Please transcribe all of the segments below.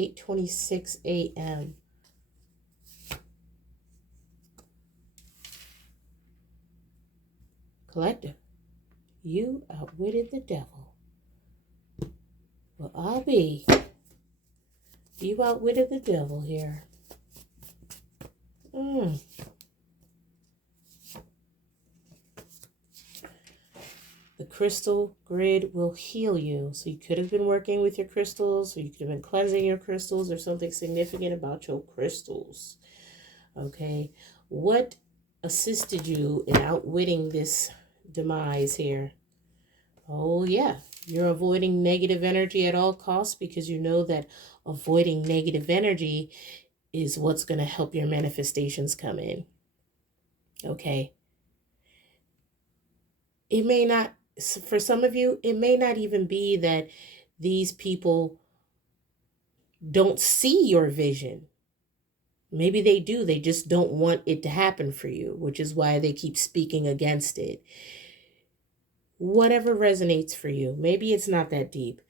8:26 a.m. Collective, you outwitted the devil. Well, I'll be. You outwitted the devil here. The crystal grid will heal you. So you could have been working with your crystals, or you could have been cleansing your crystals, or something significant about your crystals. Okay. What assisted you in outwitting this demise here? Oh, yeah. You're avoiding negative energy at all costs because you know that avoiding negative energy is what's going to help your manifestations come in. Okay. It may not, for some of you, it may not even be that these people don't see your vision. Maybe they do. They just don't want it to happen for you, which is why they keep speaking against it. Whatever resonates for you. Maybe it's not that deep,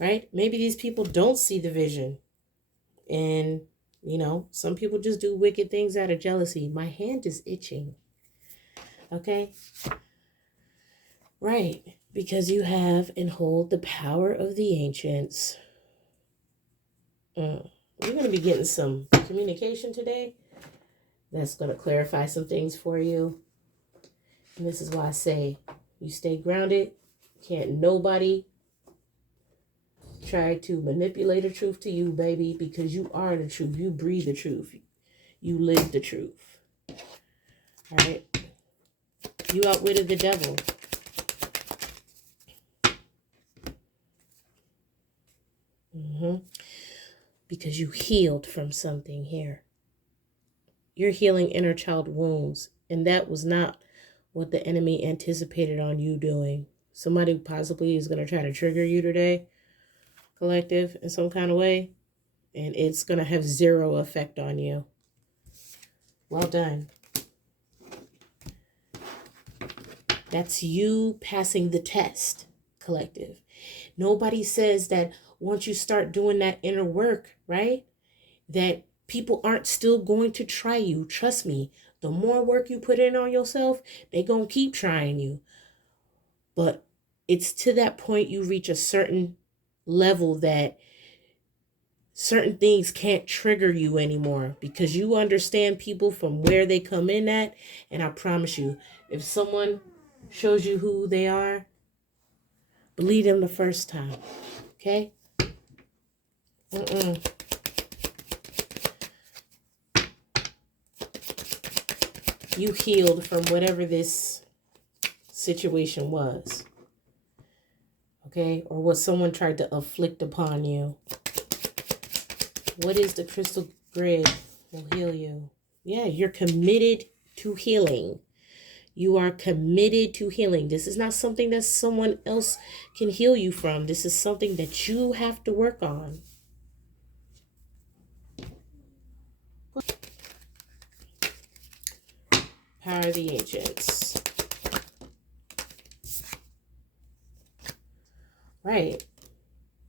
right? Maybe these people don't see the vision. And, you know, some people just do wicked things out of jealousy. My hand is itching. Okay? Right. Because you have and hold the power of the ancients. We're going to be getting some communication today that's going to clarify some things for you. And this is why I say you stay grounded. Can't nobody try to manipulate the truth to you, baby, because you are the truth. You breathe the truth. You live the truth. All right? You outwitted the devil. Because you healed from something here. You're healing inner child wounds, and that was not what the enemy anticipated on you doing. Somebody possibly is going to try to trigger you today, collective, in some kind of way, and it's going to have zero effect on you. Well done. That's you passing the test, collective. Nobody says that once you start doing that inner work, right, that people aren't still going to try you. Trust me, the more work you put in on yourself, they're going to keep trying you. But it's to that point you reach a certain level that certain things can't trigger you anymore because you understand people from where they come in at. And I promise you, if someone shows you who they are, believe them the first time. Okay? You healed from whatever this situation was. Okay? Or what someone tried to afflict upon you. What is the crystal grid will heal you? Yeah, you're committed to healing. You are committed to healing. This is not something that someone else can heal you from. This is something that you have to work on. Power of the ancients. Right.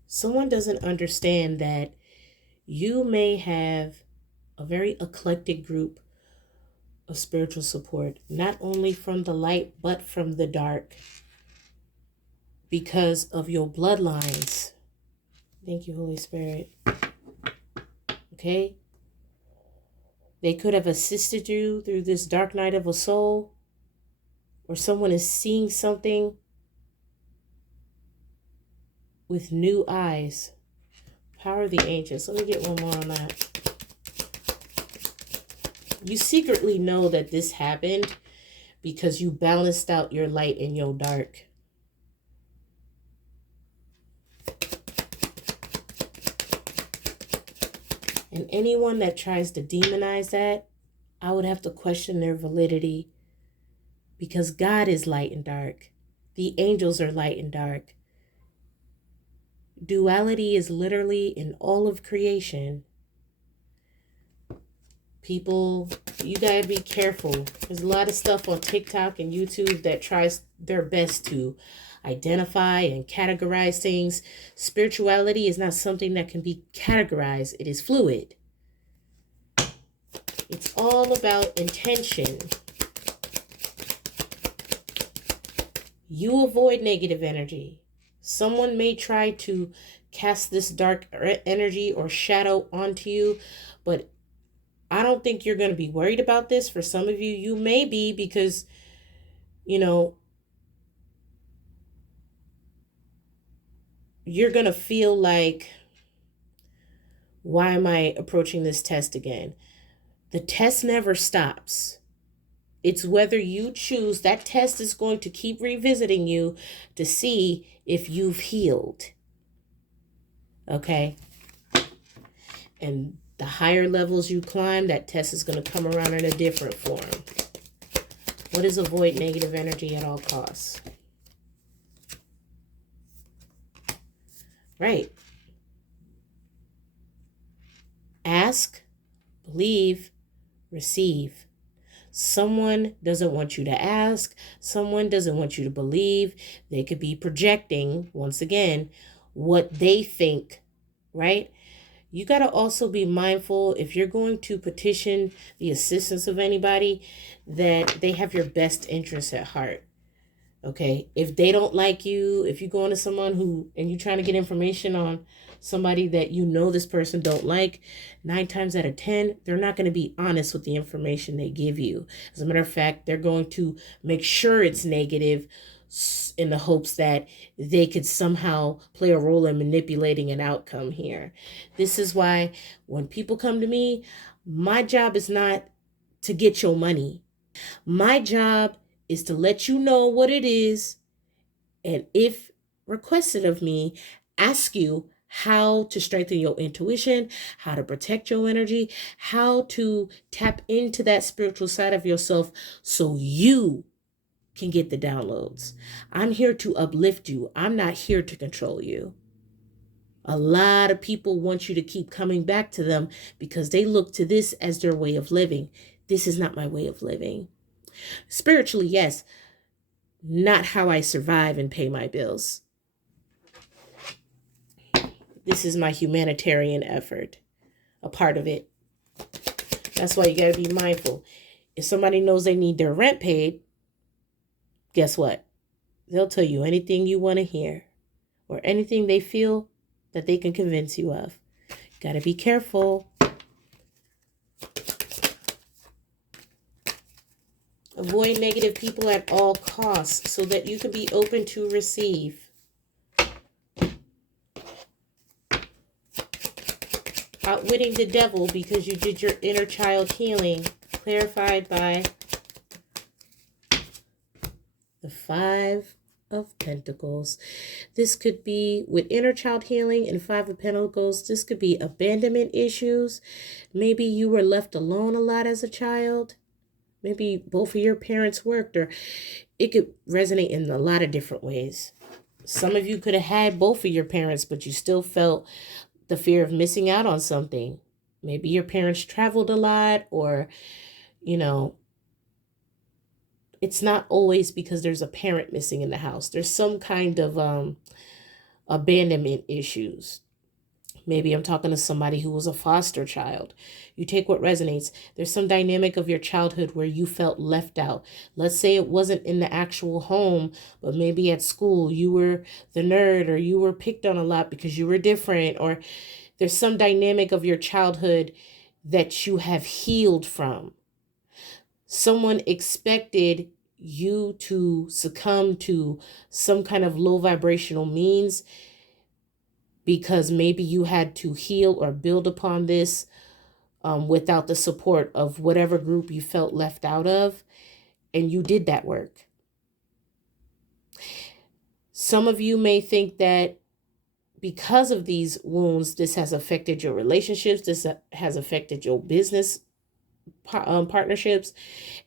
Someone doesn't understand that you may have a very eclectic group of spiritual support, not only from the light, but from the dark, because of your bloodlines. Thank you, Holy Spirit. Okay? They could have assisted you through this dark night of a soul, or someone is seeing something with new eyes. Power of the ancients. Let me get one more on that. You secretly know that this happened because you balanced out your light and your dark. And anyone that tries to demonize that, I would have to question their validity, because God is light and dark. The angels are light and dark. Duality is literally in all of creation. People, you gotta be careful. There's a lot of stuff on TikTok and YouTube that tries their best to identify and categorize things. Spirituality is not something that can be categorized. It is fluid. It's all about intention. You avoid negative energy. Someone may try to cast this dark energy or shadow onto you, but I don't think you're going to be worried about this. For some of you, you may be, because, you know, you're going to feel like, why am I approaching this test again? The test never stops. It's whether you choose. That test is going to keep revisiting you to see if you've healed. Okay? And the higher levels you climb, that test is going to come around in a different form. What is avoid negative energy at all costs? Right. Ask, believe, receive. Someone doesn't want you to ask. Someone doesn't want you to believe. They could be projecting, once again, what they think, right? You got to also be mindful, if you're going to petition the assistance of anybody, that they have your best interests at heart. Okay? If they don't like you, if you're going to someone and you're trying to get information on somebody that you know this person don't like, 9 times out of 10, they're not going to be honest with the information they give you. As a matter of fact, they're going to make sure it's negative in the hopes that they could somehow play a role in manipulating an outcome here. This is why when people come to me, my job is not to get your money. My job is to let you know what it is, and if requested of me, ask you how to strengthen your intuition, how to protect your energy, how to tap into that spiritual side of yourself so you can get the downloads. I'm here to uplift you. I'm not here to control you. A lot of people want you to keep coming back to them because they look to this as their way of living. This is not my way of living. Spiritually, yes, not how I survive and pay my bills. This is my humanitarian effort, a part of it. That's why you got to be mindful. If somebody knows they need their rent paid, guess what? They'll tell you anything you want to hear or anything they feel that they can convince you of. Got to be careful. Avoid negative people at all costs so that you can be open to receive. Outwitting the devil because you did your inner child healing. Clarified by the 5 of Pentacles. This could be with inner child healing and 5 of Pentacles. This could be abandonment issues. Maybe you were left alone a lot as a child. Maybe both of your parents worked, or it could resonate in a lot of different ways. Some of you could have had both of your parents, but you still felt the fear of missing out on something. Maybe your parents traveled a lot, or, it's not always because there's a parent missing in the house. There's some kind of abandonment issues. Maybe I'm talking to somebody who was a foster child. You take what resonates. There's some dynamic of your childhood where you felt left out. Let's say it wasn't in the actual home, but maybe at school you were the nerd, or you were picked on a lot because you were different, or there's some dynamic of your childhood that you have healed from. Someone expected you to succumb to some kind of low vibrational means because maybe you had to heal or build upon this without the support of whatever group you felt left out of, and you did that work. Some of you may think that because of these wounds, this has affected your relationships, this has affected your business partnerships,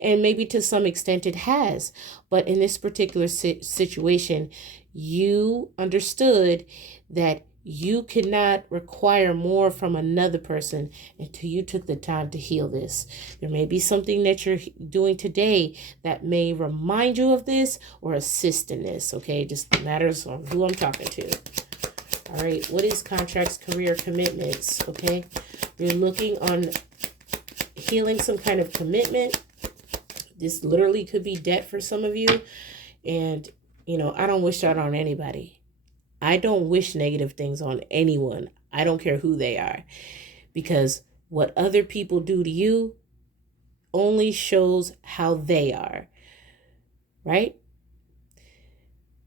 and maybe to some extent it has. But in this particular situation, you understood that You cannot require more from another person until you took the time to heal this. There may be something that you're doing today that may remind you of this or assist in this, okay? Just matters on who I'm talking to. All right, what is contracts, career, commitments, okay? You're looking on healing some kind of commitment. This literally could be debt for some of you. And, you know, I don't wish that on anybody. I don't wish negative things on anyone. I don't care who they are. Because what other people do to you only shows how they are. Right?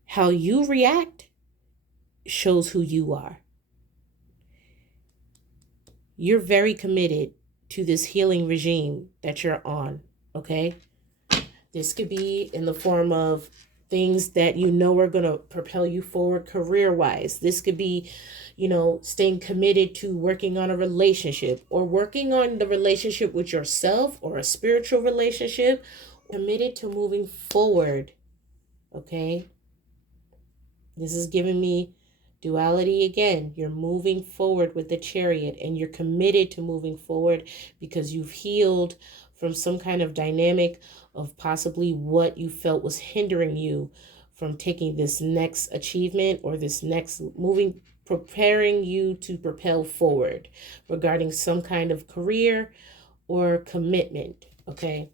How you react shows who you are. You're very committed to this healing regime that you're on. Okay? This could be in the form of things that you know are going to propel you forward career-wise. This could be, you know, staying committed to working on a relationship or working on the relationship with yourself or a spiritual relationship. Committed to moving forward, okay? This is giving me duality again. You're moving forward with the Chariot and you're committed to moving forward because you've healed from some kind of dynamic of possibly what you felt was hindering you from taking this next achievement or this next moving, preparing you to propel forward regarding some kind of career or commitment, okay?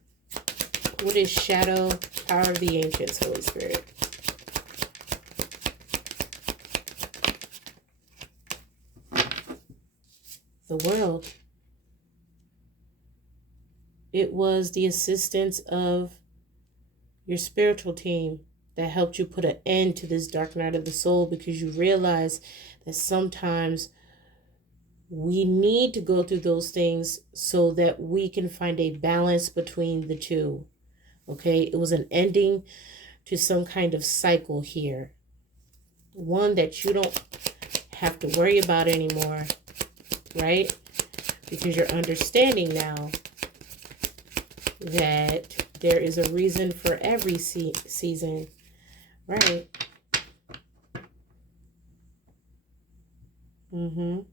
What is shadow, power of the ancients, Holy Spirit? The world. It was the assistance of your spiritual team that helped you put an end to this dark night of the soul, because you realize that sometimes we need to go through those things so that we can find a balance between the two. Okay, it was an ending to some kind of cycle here. One that you don't have to worry about anymore, right? Because you're understanding now that there is a reason for every season, right? You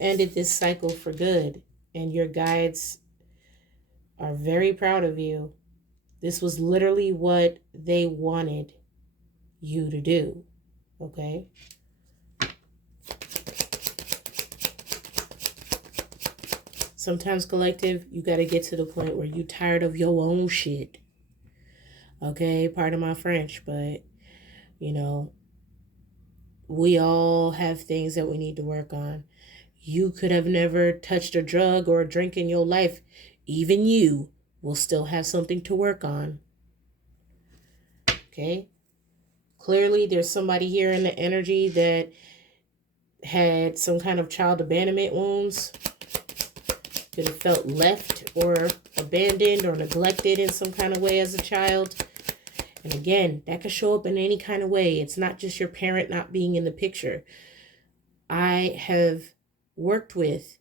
ended this cycle for good, and your guides are very proud of you. This was literally what they wanted you to do, okay? Sometimes, collective, you got to get to the point where you're tired of your own shit. Okay, pardon my French, but, you know, we all have things that we need to work on. You could have never touched a drug or a drink in your life. Even you will still have something to work on. Okay? Clearly, there's somebody here in the energy that had some kind of child abandonment wounds. Could have felt left or abandoned or neglected in some kind of way as a child. And again, that could show up in any kind of way. It's not just your parent not being in the picture. I have worked with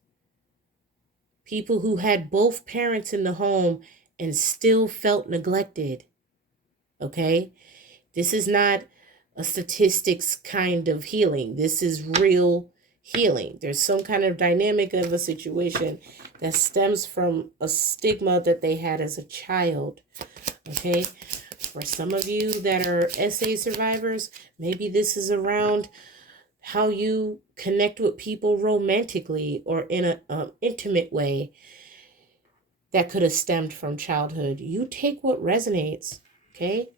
people who had both parents in the home and still felt neglected. Okay? This is not a statistics kind of healing. This is real healing. There's some kind of dynamic of a situation that stems from a stigma that they had as a child. Okay? For some of you that are SA survivors, maybe this is around how you connect with people romantically or in an intimate way that could have stemmed from childhood. You take what resonates, okay?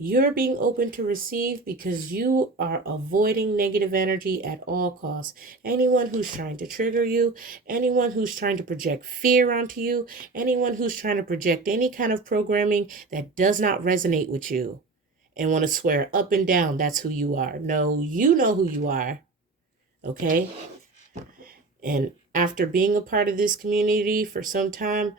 You're being open to receive because you are avoiding negative energy at all costs. Anyone who's trying to trigger you, anyone who's trying to project fear onto you, anyone who's trying to project any kind of programming that does not resonate with you and want to swear up and down that's who you are. No, you know who you are, okay? And after being a part of this community for some time,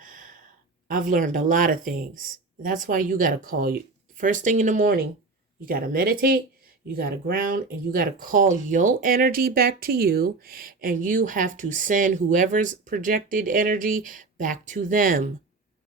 I've learned a lot of things. That's why you got to call you. First thing in the morning, you got to meditate, you got to ground, and you got to call your energy back to you. And you have to send whoever's projected energy back to them.